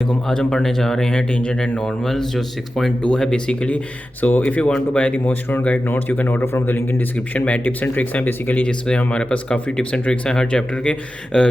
आज हम पढ़ने जा रहे हैं टेंजेंट एंड नॉर्मल्स जो 6.2 है basically. So if you want to buy the most student guide notes you can order from the link in description. मैं टिप्स एंड ट्रिक्स हैं बेसिकली, जिसमें हमारे पास काफ़ी टिप्स एंड ट्रिक्स हैं हर चैप्टर के,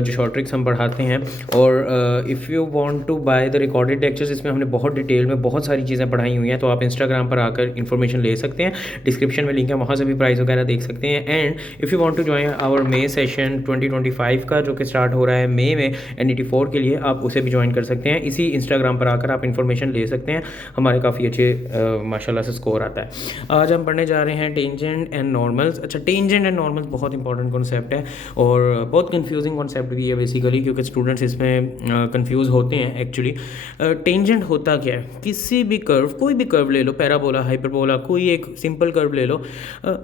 जो शॉर्ट ट्रिक्स हम पढ़ाते हैं। और if you want to buy the recorded lectures, इसमें हमने बहुत डिटेल में बहुत सारी चीज़ें पढ़ाई हुई हैं, तो आप इंस्टाग्राम पर आकर इन्फॉर्मेशन ले सकते हैं। डिस्क्रिप्शन में लिंक है, वहाँ से भी प्राइस वगैरह देख सकते हैं। And if you want to join our May session 2025 का, जो कि स्टार्ट हो रहा है मई में NET4 के लिए, आप उसे भी ज्वाइन कर सकते हैं। इसी इंस्टाग्राम पर आकर आप इन्फॉर्मेशन ले सकते हैं। हमारे काफ़ी अच्छे माशाल्लाह से स्कोर आता है। आज हम पढ़ने जा रहे हैं टेंजेंट एंड नॉर्मल्स। अच्छा, टेंजेंट एंड नॉर्मल्स बहुत इंपॉर्टेंट कॉन्सेप्ट है और बहुत कंफ्यूजिंग कॉन्सेप्ट भी है बेसिकली, क्योंकि स्टूडेंट्स इसमें कंफ्यूज होते हैं एक्चुअली। टेंजेंट होता क्या है? किसी भी कर्व, कोई भी कर्व ले लो, पैराबोला, हाइपरबोला, कोई एक सिंपल कर्व ले लो,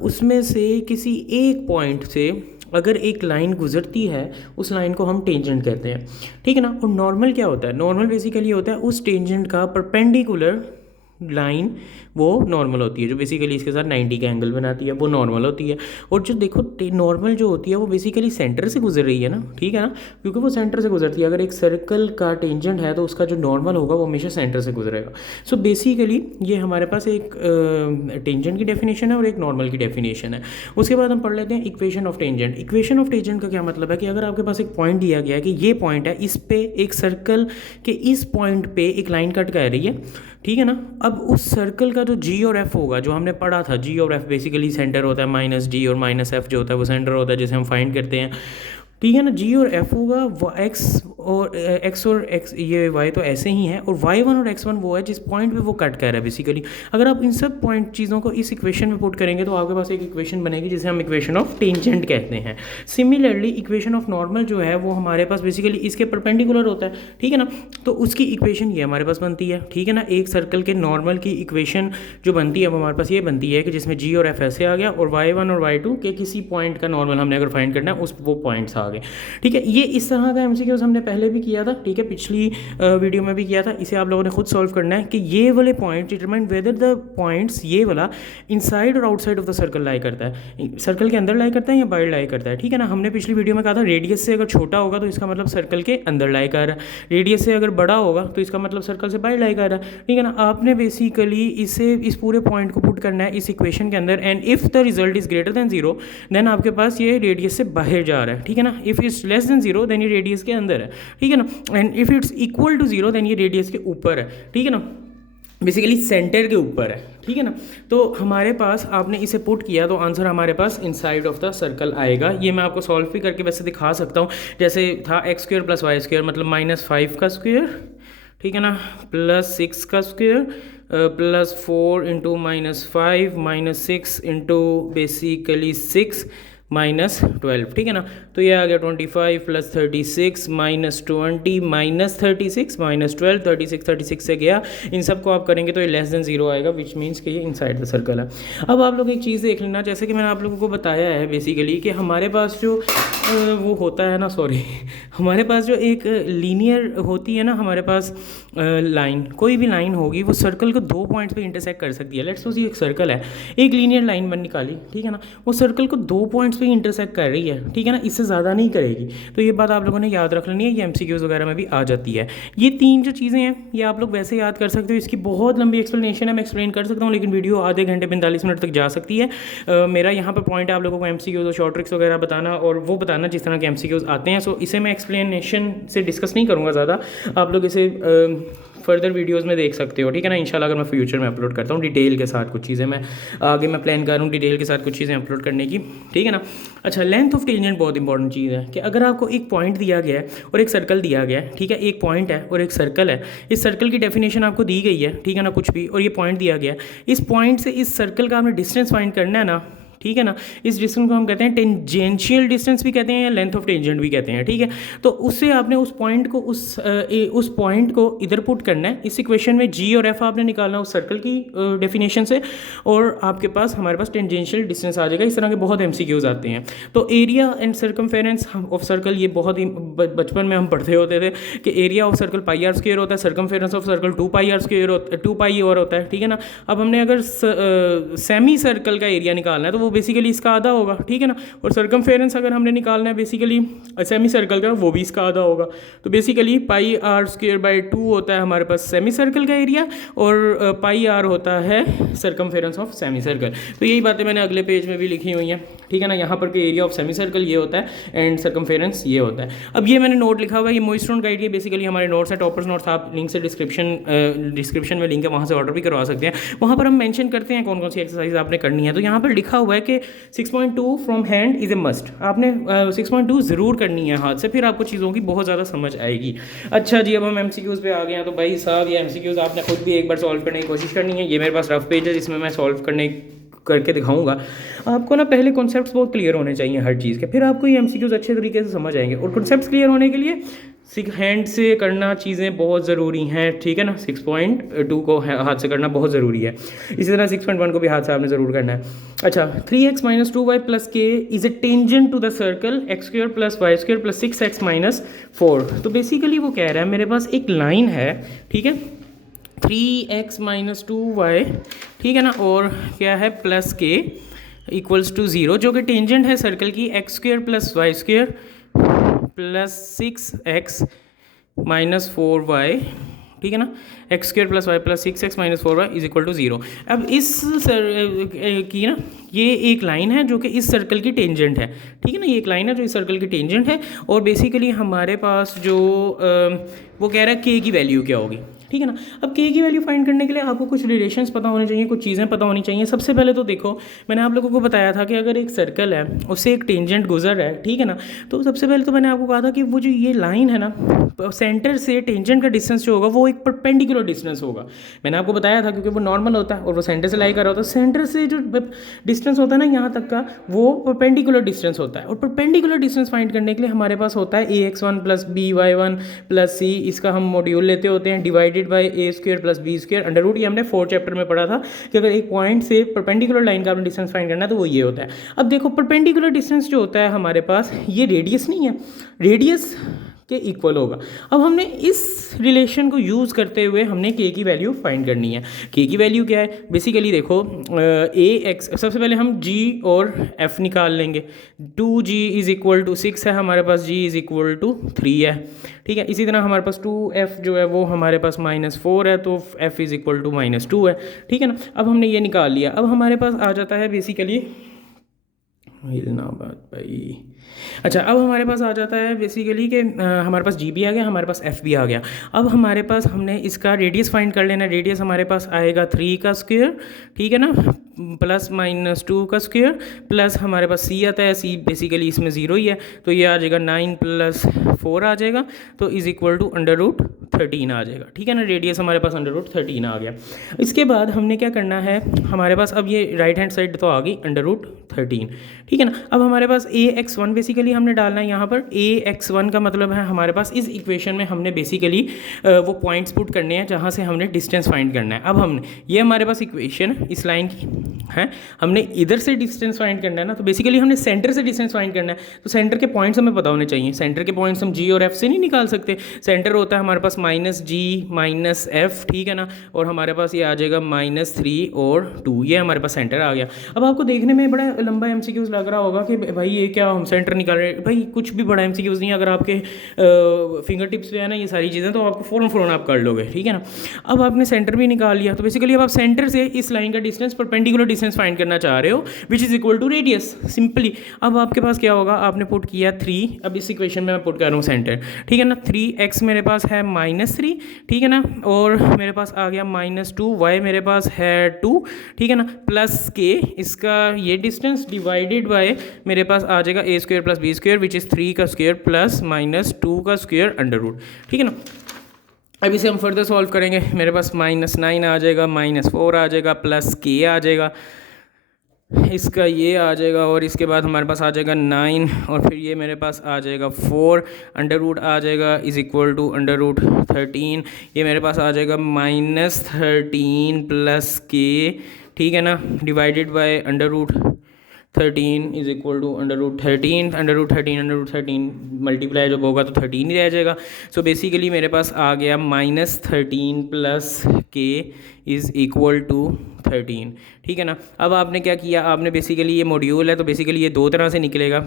उसमें से किसी एक पॉइंट से अगर एक लाइन गुजरती है, उस लाइन को हम टेंजेंट कहते हैं, ठीक है ना। और नॉर्मल क्या होता है? नॉर्मल बेसिकली होता है उस टेंजेंट का परपेंडिकुलर लाइन, वो नॉर्मल होती है, जो बेसिकली इसके साथ 90 का एंगल बनाती है, वो नॉर्मल होती है। और जो देखो नॉर्मल जो होती है वो बेसिकली सेंटर से गुजर रही है ना, ठीक है ना, क्योंकि वो सेंटर से गुजरती है। अगर एक सर्कल का टेंजेंट है तो उसका जो नॉर्मल होगा वो हमेशा सेंटर से गुजरेगा। सो बेसिकली ये हमारे पास एक टेंजेंट की डेफिनेशन है और एक नॉर्मल की डेफिनेशन है। उसके बाद हम पढ़ लेते हैं equation of tangent. Equation of tangent का क्या मतलब है कि अगर आपके पास एक पॉइंट दिया गया है कि ये पॉइंट है, इस पे एक सर्कल के इस पॉइंट पे एक लाइन कट कर रही है, ठीक है ना। अब उस सर्कल का जो G और F होगा, जो हमने पढ़ा था, G और F बेसिकली सेंटर होता है, -G और -F जो होता है वो सेंटर होता है, जिसे हम फाइंड करते हैं, ठीक है ना। G और F होगा, वो X और X, ये Y तो ऐसे ही है, और Y1 और X1 वो है जिस पॉइंट पे वो कट कर रहा है बेसिकली। अगर आप इन सब पॉइंट चीज़ों को इस इक्वेशन में पुट करेंगे तो आपके पास एक इक्वेशन बनेगी जिसे हम इक्वेशन ऑफ टेंजेंट कहते हैं। सिमिलरली इक्वेशन ऑफ नॉर्मल जो है वो हमारे पास बेसिकली इसके परपेंडिकुलर होता है, ठीक है ना। तो उसकी इक्वेशन ये हमारे पास बनती है, ठीक है ना। एक सर्कल के नॉर्मल की इक्वेशन जो बनती है वो हमारे पास ये बनती है कि जिसमें G और F ऐसे आ गया, और Y1 और Y2 के किसी पॉइंट का नॉर्मल हमने अगर फाइंड करना है, उस वो पॉइंट्स आ गए, ठीक है। ये इस तरह का MCQs हमने पहले भी किया था, ठीक है, पिछली वीडियो में भी किया था। इसे आप लोगों ने खुद सॉल्व करना है कि ये वाले point determine whether the points, ये वाला इनसाइड और आउटसाइड ऑफ द सर्कल लाई करता है, सर्कल के अंदर लाई करता है या बाहर लाई करता है, ठीक है ना। हमने पिछली वीडियो में कहा था रेडियस से अगर छोटा होगा तो इसका मतलब सर्कल के अंदर लाई कर रहा है, रेडियस से अगर बड़ा होगा तो इसका मतलब सर्कल से बाहर लाई कर रहा है, ठीक है ना। आपने बेसिकली इसे, इस पूरे पॉइंट को पुट करना है इस इक्वेशन के अंदर, and if the result is greater than 0 then आपके पास ये रेडियस से बाहर जा रहा है, ठीक है ना। If it's less than 0 then ये रेडियस के अंदर है, ठीक है ना। And if it's equal to 0 then ये रेडियस के ऊपर है, ठीक है ना, बेसिकली सेंटर के ऊपर है, ठीक है ना। तो हमारे पास, आपने इसे पुट किया तो आंसर हमारे पास इनसाइड ऑफ द सर्कल आएगा। ये मैं आपको सॉल्व भी करके वैसे दिखा सकता हूँ, जैसे था x² + y² मतलब -5 का स्क्वायर, ठीक है ना, +6 का स्क्वायर, +4 × -5 -6 इंटू बेसिकली 6 -12, ठीक है ना। तो ये आ गया 25 + 36 -20 -36 -12, 36 से गया। इन सब को आप करेंगे तो ये लेस देन 0 आएगा, विच मीन्स कि ये इनसाइड द सर्कल है। अब आप लोग एक चीज़ देख लेना, जैसे कि मैंने आप लोगों को बताया है बेसिकली कि हमारे पास जो वो होता है ना, सॉरी, हमारे पास जो एक लीनियर होती है ना, हमारे पास लाइन, कोई भी लाइन होगी वो सर्कल को 2 पॉइंट्स पे इंटरसेक्ट कर सकती है। लेट्स सपोज एक सर्कल है, एक लीनियर लाइन बन निकाली, ठीक है ना, वो सर्कल को 2 पॉइंट्स पे इंटरसेक्ट कर रही है, ठीक है ना, इससे ज़्यादा नहीं करेगी। तो ये बात आप लोगों ने याद रख लेनी है, ये MCQs वगैरह में भी आ जाती है। ये 3 जो चीज़ें हैं ये आप लोग वैसे याद कर सकते हो, इसकी बहुत लंबी एक्सप्लेनेशन है, मैं एक्सप्लेन कर सकता हूँ, लेकिन वीडियो आधे घंटे 45 मिनट तक जा सकती है। मेरा यहाँ पर पॉइंट है आप लोगों को MCQs और शॉर्ट ट्रिक्स वगैरह बताना, और वो बताना जिस तरह के MCQs आते हैं। सो इसे मैं एक्सप्लेनेशन से डिस्कस नहीं करूँगा ज़्यादा, आप लोग इसे फर्दर वीडियोस में देख सकते हो, ठीक है ना। इंशाल्लाह अगर मैं फ्यूचर में अपलोड करता हूँ डिटेल के साथ, कुछ चीज़ें मैं आगे मैं प्लान कर रहा हूँ डिटेल के साथ कुछ चीज़ें अपलोड करने की, ठीक है ना। अच्छा, लेंथ ऑफ टेंजेंट बहुत इंपॉर्टेंट चीज़ है कि अगर आपको एक पॉइंट दिया गया है और एक सर्कल दिया गया है, ठीक है, एक पॉइंट है और एक सर्कल है, इस सर्कल की डेफिनेशन आपको दी गई है, ठीक है ना, कुछ भी, और ये पॉइंट दिया गया है, इस पॉइंट से इस सर्कल का आपने डिस्टेंस फाइंड करना है ना, ठीक है ना। इस डिस्टेंस को हम कहते हैं टेंजेंशियल डिस्टेंस भी कहते हैं या लेंथ ऑफ टेंजेंट भी कहते हैं, ठीक है। तो उससे आपने उस पॉइंट को उस पॉइंट को इधर पुट करना है इस इक्वेशन में, G और F आपने निकालना है उस सर्कल की डेफिनेशन से, और आपके पास, हमारे पास टेंजेंशियल डिस्टेंस आ जाएगा। इस तरह के बहुत MCQs आते हैं। तो area and circumference of circle, ये बहुत ही बचपन में हम पढ़ते होते थे कि एरिया ऑफ सर्कल πr² होता है, सर्कमफेरेंस ऑफ सर्कल 2πr² 2π होता है, ठीक है ना। अब हमने अगर सेमी सर्कल का एरिया निकालना है तो वो बेसिकली इसका आधा होगा, ठीक है ना। और सर्कमफेरेंस अगर हमने निकालना है बेसिकली सेमी सर्कल का, वो भी इसका आधा होगा। तो basically pi r square by 2 होता है हमारे पास सेमी सर्कल का एरिया, और पाई आर होता है सर्कमफेरेंस ऑफ सेमी सर्कल। तो यही बातें मैंने अगले पेज में भी लिखी हुई हैं, ठीक है ना। यहाँ पर के एरिया ऑफ सेमी सर्कल ये होता है एंड सर्कमफेरेंस ये होता है। अब ये मैंने नोट लिखा हुआ है, ये मोइस्ट्रोन गाइड के बेसिकली हमारे नोट्स हैं, टॉपर्स नोट्स, आप लिंक से डिस्क्रिप्शन में लिंक है, वहाँ से ऑर्डर भी करवा सकते हैं। वहाँ पर हम मेंशन करते हैं कौन कौन सी एक्सरसाइज आपने करनी है। तो यहाँ पर लिखा हुआ है कि 6.2 from hand is a must, आपने 6.2 ज़रूर करनी है हाथ से, फिर आपको चीज़ों की बहुत ज़्यादा समझ आएगी। अच्छा जी, अब हम MCQs पे आ गए हैं। तो भाई साहब ये MCQs आपने खुद भी एक बार सॉल्व करने की कोशिश करनी है। ये मेरे पास रफ पेज है जिसमें मैं सॉल्व करके दिखाऊंगा। आपको ना पहले कॉन्सेप्ट्स बहुत क्लियर होने चाहिए हर चीज़ के, फिर आपको ये MCQs अच्छे तरीके से समझ आएंगे। और कॉन्सेप्ट्स क्लियर होने के लिए हैंड से करना चीज़ें बहुत ज़रूरी हैं, ठीक है ना। 6.2 को हाथ से करना बहुत ज़रूरी है। इसी तरह 6.1 को भी हाथ से आपने ज़रूर करना है। अच्छा, 3x - 2y + k is a tangent to the circle x² + y² + 6x - 4। तो बेसिकली वो कह रहा है मेरे पास एक लाइन है, ठीक है, 3x - 2y, ठीक है ना, और क्या है +k = 0, जो कि टेंजेंट है सर्कल की x² + y² + 6x - 4y, ठीक है ना, x² + y + 6x - 4y = 0। अब इस की ना ये एक लाइन है जो कि इस सर्कल की टेंजेंट है, ठीक है ना। ये एक लाइन है जो इस सर्कल की टेंजेंट है, और बेसिकली हमारे पास जो वो कह रहा है k की वैल्यू क्या होगी, ठीक है ना। अब k की वैल्यू फाइंड करने के लिए आपको कुछ रिलेशंस पता होने चाहिए, कुछ चीज़ें पता होनी चाहिए। सबसे पहले तो देखो, मैंने आप लोगों को बताया था कि अगर एक सर्कल है उससे एक टेंजेंट गुजर रहा है, ठीक है ना, तो सबसे पहले तो मैंने आपको कहा था कि वो जो ये लाइन है ना, सेंटर से टेंजेंट का डिस्टेंस जो होगा वो एक परपेंडिकुलर डिस्टेंस होगा। मैंने आपको बताया था क्योंकि वो नॉर्मल होता है और वो सेंटर से लाई कर रहा होता है। सेंटर से जो डिस्टेंस होता है ना यहाँ तक का, वो परपेंडिकुलर डिस्टेंस होता है। और परपेंडिकुलर डिस्टेंस फाइंड करने के लिए हमारे पास होता है ax1 + by1 + c, इसका हम मॉड्यूल लेते होते हैं, divided by a² + b², under root. ये हमने 4th चैप्टर में पढ़ा था कि अगर एक पॉइंट से परपेंडिकुलर लाइन का आपने डिस्टेंस फाइंड करना है तो वो ये होता है। अब देखो, परपेंडिकुलर डिस्टेंस जो होता है हमारे पास, ये रेडियस नहीं है, रेडियस के इक्वल होगा। अब हमने इस रिलेशन को यूज़ करते हुए हमने k की वैल्यू फाइंड करनी है। k की वैल्यू क्या है, बेसिकली देखो, ax, सबसे पहले हम g और f निकाल लेंगे। 2g = 6 है हमारे पास, g = 3 है, ठीक है। इसी तरह हमारे पास 2f जो है वो हमारे पास -4 है, तो f = -2 है, ठीक है ना। अब हमने ये निकाल लिया। अब हमारे पास आ जाता है बेसिकली भाई, अच्छा, अब हमारे पास आ जाता है बेसिकली कि हमारे पास g भी आ गया, हमारे पास f भी आ गया। अब हमारे पास हमने इसका रेडियस फाइंड कर लेना। रेडियस हमारे पास आएगा 3 का स्क्वायर, ठीक है ना, +-2 का स्क्वायर, प्लस हमारे पास c आता है, c बेसिकली इसमें 0 ही है, तो ये आ जाएगा 9 + 4 आ जाएगा, तो =√13 आ जाएगा, ठीक है ना। रेडियस हमारे पास √13 आ गया। इसके बाद हमने क्या करना है, हमारे पास अब ये राइट हैंड साइड तो आ गई √13, ठीक है ना। अब हमारे पास ax1 बेसिकली हमने डालना है यहाँ पर। ax1 का मतलब है हमारे पास इस इक्वेशन में हमने बेसिकली वो पॉइंट्स पुट करने हैं जहाँ से हमने डिस्टेंस फाइंड करना है। अब हमने ये हमारे पास इक्वेशन इस लाइन की है, हमने इधर से डिस्टेंस फाइंड करना है ना, तो बेसिकली हमने सेंटर से डिस्टेंस फाइंड करना है। तो सेंटर के पॉइंट्स हमें पता होने चाहिए। सेंटर के पॉइंट्स हम g और f से नहीं निकाल सकते। सेंटर होता है हमारे पास -g - f, ठीक है ना, और हमारे पास ये आ जाएगा -3 और 2, ये हमारे पास सेंटर आ गया। अब आपको देखने में बड़ा लंबा MCQs लग रहा होगा कि भाई ये क्या हम सेंटर निकाल रहे हैं। भाई कुछ भी बड़ा MCQs नहीं है, अगर आपके फिंगर टिप्स पे है ना ये सारी चीज़ें, तो आपको फ़ौरन आप कर लोगे, ठीक है ना। अब आपने सेंटर भी निकाल लिया, तो बेसिकली अब आप सेंटर से इस लाइन का डिस्टेंस, परपेंडिकुलर डिस्टेंस फाइंड करना चाह रहे हो, which is equal to radius, simply. अब आपके पास क्या होगा, आपने पुट किया 3, अब इस इक्वेशन में मैं पुट कर रहा हूँ सेंटर, ठीक है ना। 3x मेरे पास है -3, ठीक है ना, और मेरे पास आ गया -2, y मेरे पास है 2, ठीक है ना, प्लस k, इसका ये डिस्टेंस डिवाइडेड बाय मेरे पास आ जाएगा a² + b² विच इज़ 3 का स्क्वायर प्लस -2 का स्क्वायर अंडर रूट, ठीक है ना। अब इसे हम फर्दर सॉल्व करेंगे। मेरे पास -9 आ जाएगा, -4 आ जाएगा, प्लस k आ जाएगा, इसका ये आ जाएगा, और इसके बाद हमारे पास आ जाएगा 9, और फिर ये मेरे पास आ जाएगा 4, अंडर रूट आ जाएगा = √13, ये मेरे पास आ जाएगा -13 प्लस k, ठीक है ना, डिवाइडेड बाय √13 = √13 मल्टीप्लाई जब होगा तो 13 ही रह जाएगा। सो बेसिकली मेरे पास आ गया -13 प्लस k = 13, ठीक है ना। अब आपने क्या किया, आपने बेसिकली ये मॉड्यूल है तो बेसिकली ये दो तरह से निकलेगा,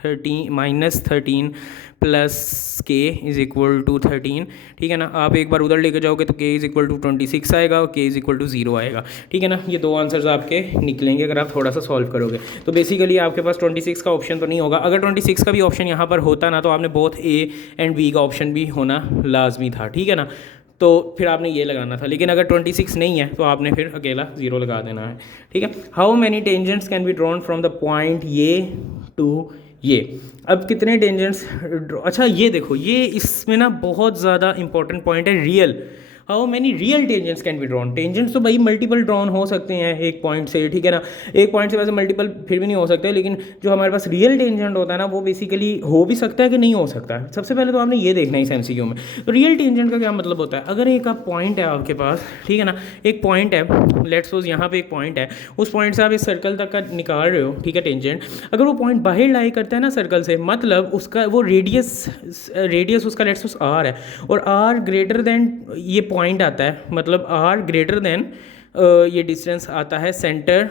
-13 प्लस के इज़ इक्वल टू 13, ठीक है ना। आप एक बार उधर लेकर जाओगे तो के इज़ इक्वल टू 26 आएगा और के इज़ इक्वल टू 0 आएगा, ठीक है ना। ये दो आंसर्स आपके निकलेंगे अगर आप थोड़ा सा सॉल्व करोगे। तो बेसिकली आपके पास 26 का ऑप्शन तो नहीं होगा, अगर 26 का भी ऑप्शन यहाँ पर होता ना तो आपने बोथ ए एंड बी का ऑप्शन भी होना लाजमी था, ठीक है ना। तो फिर आपने ये लगाना था, लेकिन अगर 26 नहीं है तो आपने फिर अकेला 0 लगा देना है, ठीक है। How many tangents can be drawn from the point ये टू ये। अब कितने टेंजेंट्स, अच्छा ये देखो, ये इसमें ना बहुत ज़्यादा इंपॉर्टेंट पॉइंट है, real. How many real tangents can be drawn. Tangents तो भाई मल्टीपल ड्रॉन हो सकते हैं एक पॉइंट से, ठीक है ना। एक पॉइंट से वैसे मल्टीपल फिर भी नहीं हो सकते, लेकिन जो हमारे पास रियल टेंजेंट होता है ना वो बेसिकली हो भी सकता है कि नहीं हो सकता है। सबसे पहले तो आपने ये देखना है इस एमसीक्यू में। तो रियल टेंजेंट का क्या मतलब होता है, अगर एक आप पॉइंट है आपके पास, ठीक है ना, एक पॉइंट है, लेट्स सपोज यहाँ पे एक पॉइंट है, उस पॉइंट से आप इस सर्कल तक का निकाल रहे हो, ठीक है, टेंजेंट। अगर वो पॉइंट बाहर लाई करता है ना सर्कल से, मतलब उसका वो रेडियस उसका लेट्स सपोज आर है, और आर ग्रेटर देन ये पॉइंट आता है, मतलब आर ग्रेटर देन ये डिस्टेंस आता है सेंटर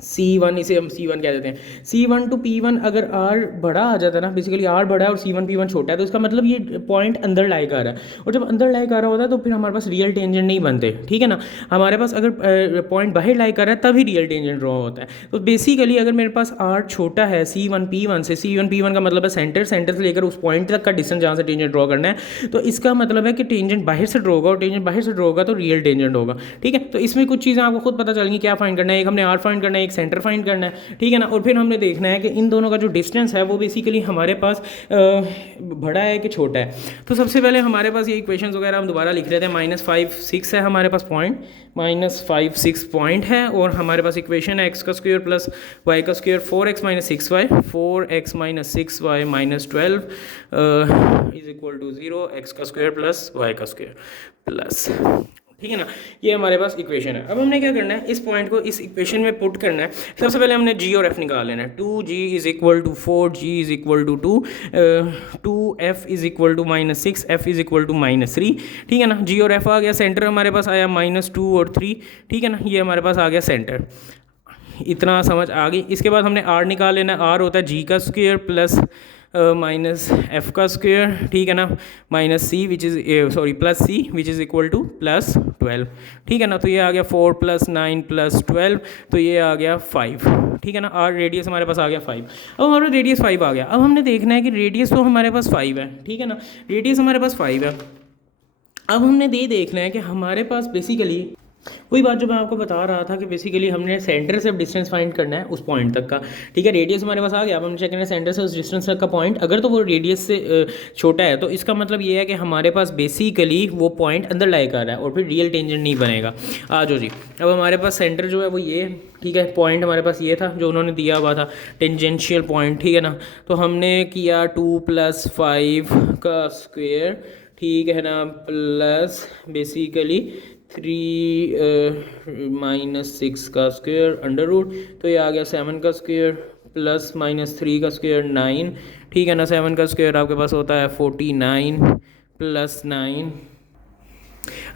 C1, इसे हम C1 कह देते हैं। C1 टू P1 अगर R बड़ा आ जाता है ना, बेसिकली R बड़ा है और C1 P1 छोटा है, तो इसका मतलब ये पॉइंट अंदर लाई कर रहा है, और जब अंदर लाई कर रहा होता है तो फिर हमारे पास रियल टेंजेंट नहीं बनते, ठीक है ना। हमारे पास अगर पॉइंट बाहर लाई कर रहा है तभी रियल टेंजेंट ड्रॉ होता है। तो बेसिकली अगर मेरे पास R छोटा है C1 P1 से, C1 P1 का मतलब है सेंटर से लेकर उस पॉइंट तक का डिस्टेंस जहाँ से टेंजेंट ड्रॉ करना है, तो इसका मतलब है कि टेंजेंट बाहर से ड्रॉ होगा, और टेंजेंट बाहर से ड्रॉ होगा तो रियल टेंजेंट होगा, ठीक है। तो इसमें कुछ चीज़ें आपको खुद पता चलेंगी, क्या फाइंड करना है, एक हमने R फाइंड करना है, एक सेंटर फाइंड करना है, ठीक है ना। और फिर हमने देखना है कि इन दोनों का जो डिस्टेंस है वो बेसिकली हमारे पास बड़ा है कि छोटा है। तो सबसे पहले हमारे पास ये इक्वेशंस वगैरह हम दोबारा लिख लेते हैं। -5 6 है हमारे पास पॉइंट, -5 6 पॉइंट है, और हमारे पास इक्वेशन है x का स्क्वायर प्लस y का square 4x - 6y, 4x - 6y - 12 is equal to 0, x का स्क्वायर प्लस y का स्क्वायर प्लस, ठीक है ना। ये हमारे पास इक्वेशन है। अब हमने क्या करना है, इस पॉइंट को इस इक्वेशन में पुट करना है। सबसे पहले हमने g और f निकाल लेना है। 2g is equal to 4g is equal to 2, 2f is equal to -6, f is equal to -3, ठीक है ना। g और f आ गया, सेंटर हमारे पास आया -2 और 3, ठीक है ना। ये हमारे पास आ गया सेंटर, इतना समझ आ गई। इसके बाद हमने r निकाल लेना है। r होता है g का स्क्वायर प्लस -f का स्क्वायर, ठीक है ना, -c which is plus c which is equal to +12, ठीक है ना। तो ये आ गया 4 + 9 + 12, तो ये आ गया 5, ठीक है ना। और रेडियस हमारे पास आ गया 5। अब हमारा रेडियस 5 आ गया। अब हमने देखना है कि रेडियस तो हमारे पास 5 है, ठीक है ना, रेडियस हमारे पास 5 है। अब हमने देखना है कि हमारे पास बेसिकली वही बात जो मैं आपको बता रहा था कि बेसिकली हमने सेंटर से डिस्टेंस फाइंड करना है उस पॉइंट तक का, ठीक है। रेडियस हमारे पास आ गया। अब हम चेक करना है सेंटर से उस डिस्टेंस तक का पॉइंट, अगर तो वो रेडियस से छोटा है तो इसका मतलब ये है कि हमारे पास बेसिकली वो पॉइंट अंदर लाई कर रहा है और फिर रियल टेंजेंट नहीं बनेगा। आ जाओ जी, अब हमारे पास सेंटर जो है वो ये, ठीक है, पॉइंट हमारे पास ये था जो उन्होंने दिया हुआ था, टेंजेंशियल पॉइंट, ठीक है ना। तो हमने किया 2 + 5 का स्क्वायर, ठीक है ना, प्लस बेसिकली 3 - 6 का स्क्वायर अंडर रूट, तो ये आ गया 7 का स्क्वायर प्लस -3 का स्क्वायर 9, ठीक है ना। 7 का स्क्वायर आपके पास होता है 49 + 9।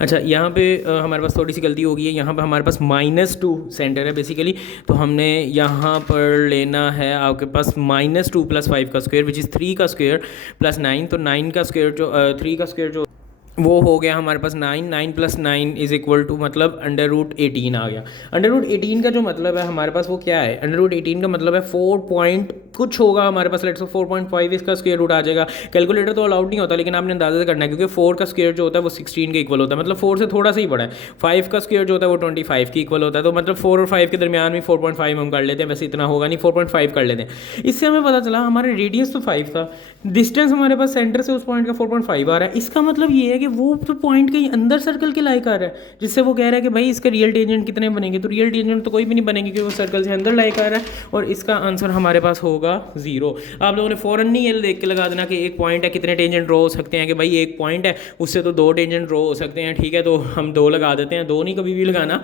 अच्छा, यहाँ पे हमारे पास थोड़ी सी गलती हो गई है, यहाँ पे हमारे पास -2 सेंटर है बेसिकली, तो हमने यहाँ पर लेना है आपके पास -2 + 5 का स्क्वायर विच इज़ 3 का स्क्वायर प्लस 9, तो 9 का स्क्वायर जो 3 का स्क्वायर जो वो हो गया हमारे पास 9 + 9 इज़ इक्वल टू मतलब √18 आ गया। √18 का जो मतलब है हमारे पास वो क्या है, √18 का मतलब है 4 पॉइंट कुछ होगा हमारे पास, लेट्स 4.5 इसका स्क्वायर रूट आ जाएगा। कैलकुलेटर तो अलाउड नहीं होता, लेकिन आपने अंदाजा से करना है, क्योंकि 4 का स्क्वायर जो होता है वो 16 के इक्वल होता है, मतलब 4 से थोड़ा सा ही बड़ा है। 5 का स्क्वायर जो होता है वो 25 के इक्वल होता है, तो मतलब 4 और 5 के दरमियान में 4.5 हम कर लेते हैं, वैसे इतना होगा नहीं, 4.5 कर लेते हैं। इससे हमें पता चला हमारे रेडियस तो 5 था, डिस्टेंस हमारे पास सेंटर से उस पॉइंट का 4.5 आ रहा है। इसका मतलब ये है कि वो तो पॉइंट कहीं अंदर सर्कल के लाइक आ रहा है, जिससे वो कह रहा है कि भाई इसका रियल टेंजेंट कितने बनेंगे, तो रियल टेंजेंट तो कोई भी नहीं बनेंगे क्योंकि वो सर्कल से अंदर लाइक आ रहा है, और इसका आंसर हमारे पास होगा 0। आप लोगों ने फ़ौरन नहीं ये देख के लगा देना कि एक पॉइंट है कितने टेंजेंट ड्रॉ हो सकते हैं, कि भाई एक पॉइंट है उससे तो 2 टेंजेंट ड्रॉ हो सकते हैं, ठीक है, तो हम 2 लगा देते हैं। 2 नहीं कभी भी लगाना,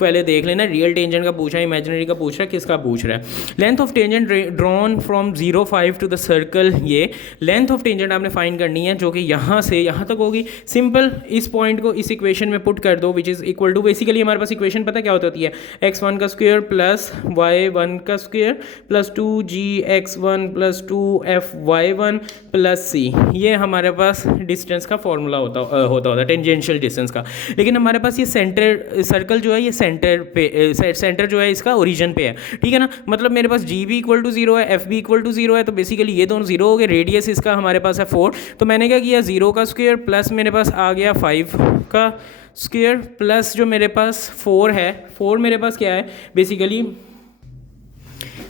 पहले देख लेना रियल टेंजेंट का पूछा है, इमेजिनरी का पूछ रहा है, किसका पूछ रहा है। Length of tangent drawn from 0 5 to the circle, ये लेंथ ऑफ टेंजेंट आपने फाइंड करनी है जो कि यहाँ से यहाँ तक होगी, सिंपल इस पॉइंट को इस इक्वेशन में पुट कर दो which is equal to, basically हमारे पास इक्वेशन पता क्या होती है, x1 का स्क्वायर प्लस y1 का square plus 2gx1 plus 2fy1 plus c, ये हमारे पास डिस्टेंस का फॉर्मूला होता है टेंजेंशियल डिस्टेंस का। लेकिन हमारे पास ये सेंटर सर्कल जो है ये सेंटर जो है इसका ओरिजिन पे है, ठीक है ना। मतलब मेरे पास g भी इक्वल टू 0 है, f भी इक्वल टू 0 है, तो बेसिकली ये दोनों 0 हो गए। रेडियस इसका हमारे पास है 4, तो मैंने क्या किया 0 का स्क्वायर प्लस मेरे पास आ गया 5 का स्क्वायर प्लस जो मेरे पास 4 है, 4 मेरे पास क्या है बेसिकली,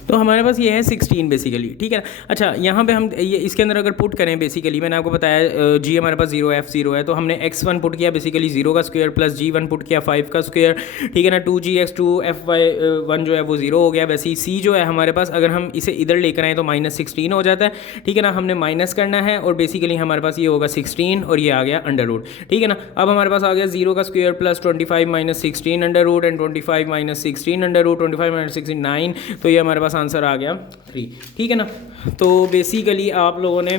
तो हमारे पास ये है 16 बेसिकली, ठीक है ना। अच्छा यहाँ पे हम ये इसके अंदर अगर पुट करें, बेसिकली मैंने आपको बताया जी हमारे पास 0 f 0 है, तो हमने x1 पुट किया बेसिकली 0 का स्क्वायर प्लस g1 पुट किया 5 का स्क्वायर, ठीक है ना। 2gx2 fy1 जो है वो 0 हो गया। वैसे ही c जो है हमारे पास अगर हम इसे इधर लेकर आए तो -16 हो जाता है, ठीक है ना। हमने माइनस करना है और बेसिकली हमारे पास ये होगा 16 और ये आ गया अंडर रूट, ठीक है ना। अब हमारे पास आ गया 0 का square plus 25 minus 16 under root and 25 minus 16 under root, 25 minus 16 9, तो ये हमारे पास आंसर आ गया 3, ठीक है ना। तो बेसिकली आप लोगों ने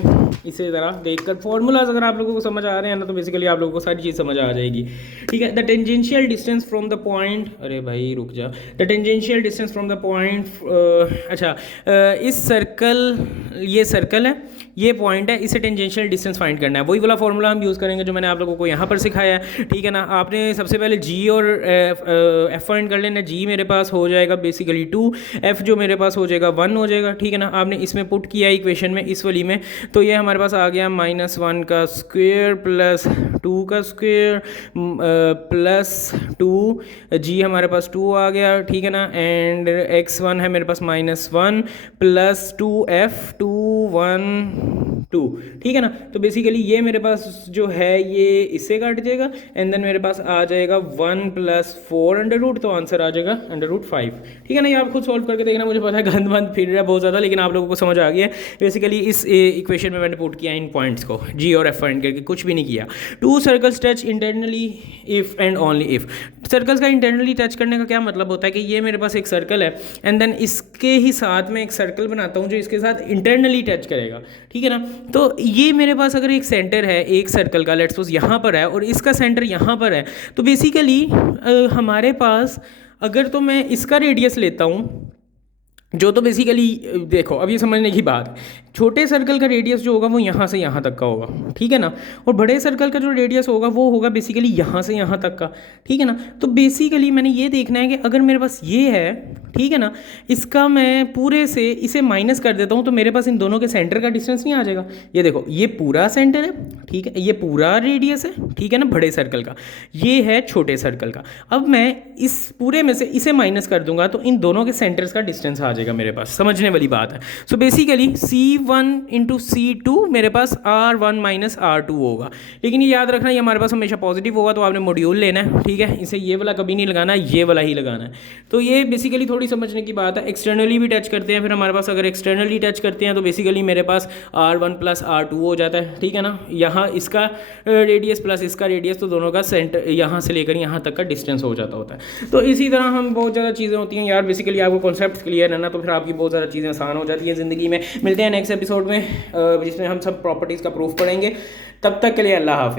इसे ज़रा देखकर फॉर्मूलाज अगर आप लोगों को समझ आ रहे हैं ना, तो बेसिकली आप लोगों को सारी चीज़ समझ आ जाएगी, ठीक है। The tangential distance from the point, अरे भाई रुक जा, the tangential distance from the point, अच्छा इस सर्कल, ये सर्कल है, ये पॉइंट है, इसे टेंजेंशियल डिस्टेंस फाइंड करना है। वही वाला फॉर्मूला हम यूज़ करेंगे जो मैंने आप लोगों को यहाँ पर सिखाया है, ठीक है ना। आपने सबसे पहले g और f फाइंड कर लेना। g मेरे पास हो जाएगा बेसिकली 2, f जो मेरे पास हो जाएगा 1 हो जाएगा, ठीक है ना। आपने इसमें पुट किया इक्वेशन में, इस वाली में, तो ये हमारे पास आ गया -1 का स्क्वायर प्लस 2 का स्क्वायर प्लस 2, g हमारे पास 2 आ गया, ठीक है ना। एंड x1 है मेरे पास -1 प्लस 2f 2 1 2, ठीक है ना। तो बेसिकली ये मेरे पास जो है ये इससे काट जाएगा एंड देन मेरे पास आ जाएगा 1 प्लस 4 अंडर रूट, तो आंसर आ जाएगा अंडर रूट 5, ठीक है ना। ये आप खुद सॉल्व करके देखना, मुझे पता है गंद बंद फिर रहा है बहुत ज़्यादा, लेकिन आप लोगों को समझ आ गया है। बेसिकली इस इक्वेशन में मैंने पुट किया इन पॉइंट्स को, जी और एफ फाइंड करके, कुछ भी नहीं किया। 2 circles touch internally if and only if. Circles का इंटरनली टच करने का क्या मतलब होता है कि ये मेरे पास एक सर्कल है एंड देन इसके ही साथ में एक सर्कल बनाता हूँ जो इसके साथ इंटरनली टच करेगा, ठीक है ना। तो ये मेरे पास अगर एक सेंटर है एक सर्कल का, लेट्स सपोज यहाँ पर है और इसका सेंटर यहाँ पर है, तो बेसिकली हमारे पास अगर तो मैं इसका रेडियस लेता हूँ जो, तो बेसिकली देखो अब ये समझने की बात, छोटे सर्कल का रेडियस जो होगा वो यहाँ से यहाँ तक का होगा, ठीक है ना। और बड़े सर्कल का जो रेडियस होगा वो होगा बेसिकली यहाँ से यहाँ तक का, ठीक है ना। तो बेसिकली मैंने ये देखना है कि अगर मेरे पास ये है, ठीक है ना, इसका मैं पूरे से इसे माइनस कर देता हूँ तो मेरे पास इन दोनों के सेंटर का डिस्टेंस नहीं आ जाएगा। ये देखो ये पूरा सेंटर है, ठीक है, ये पूरा रेडियस है, ठीक है ना, बड़े सर्कल का, ये है छोटे सर्कल का। अब मैं इस पूरे में से इसे माइनस कर दूंगा तो इन दोनों के सेंटर्स का डिस्टेंस आ जाएगा मेरे पास, समझने वाली बात है। So basically C1 into C2 मेरे पास R1 माइनस R2 होगा, लेकिन ये याद रखना ये हमारे पास हमेशा पॉजिटिव होगा, तो आपने मॉड्यूल लेना है, ठीक है, इसे ये वाला कभी नहीं लगाना, ये वाला ही लगाना है। तो ये बेसिकली थोड़ी समझने की बात है। एक्सटर्नली भी टच करते हैं, फिर हमारे पास अगर एक्सटर्नली टच करते हैं तो बेसिकली मेरे पास R1 प्लस R2 हो जाता है, ठीक है ना। यहाँ इसका रेडियस प्लस इसका रेडियस, तो दोनों का सेंटर यहाँ से लेकर यहाँ तक का डिस्टेंस हो जाता होता है। तो इसी तरह हम बहुत ज़्यादा चीज़ें होती हैं यार, बेसिकली आपको कॉन्सेप्ट क्लियर है ना, तो फिर आपकी बहुत ज़्यादा चीज़ें आसान हो जाती है ज़िंदगी में। मिलते हैं नेक्स्ट एपिसोड में जिसमें हम सब प्रॉपर्टीज़ का प्रूफ पढ़ेंगे। तब तक के लिए अल्लाह हाफिज़।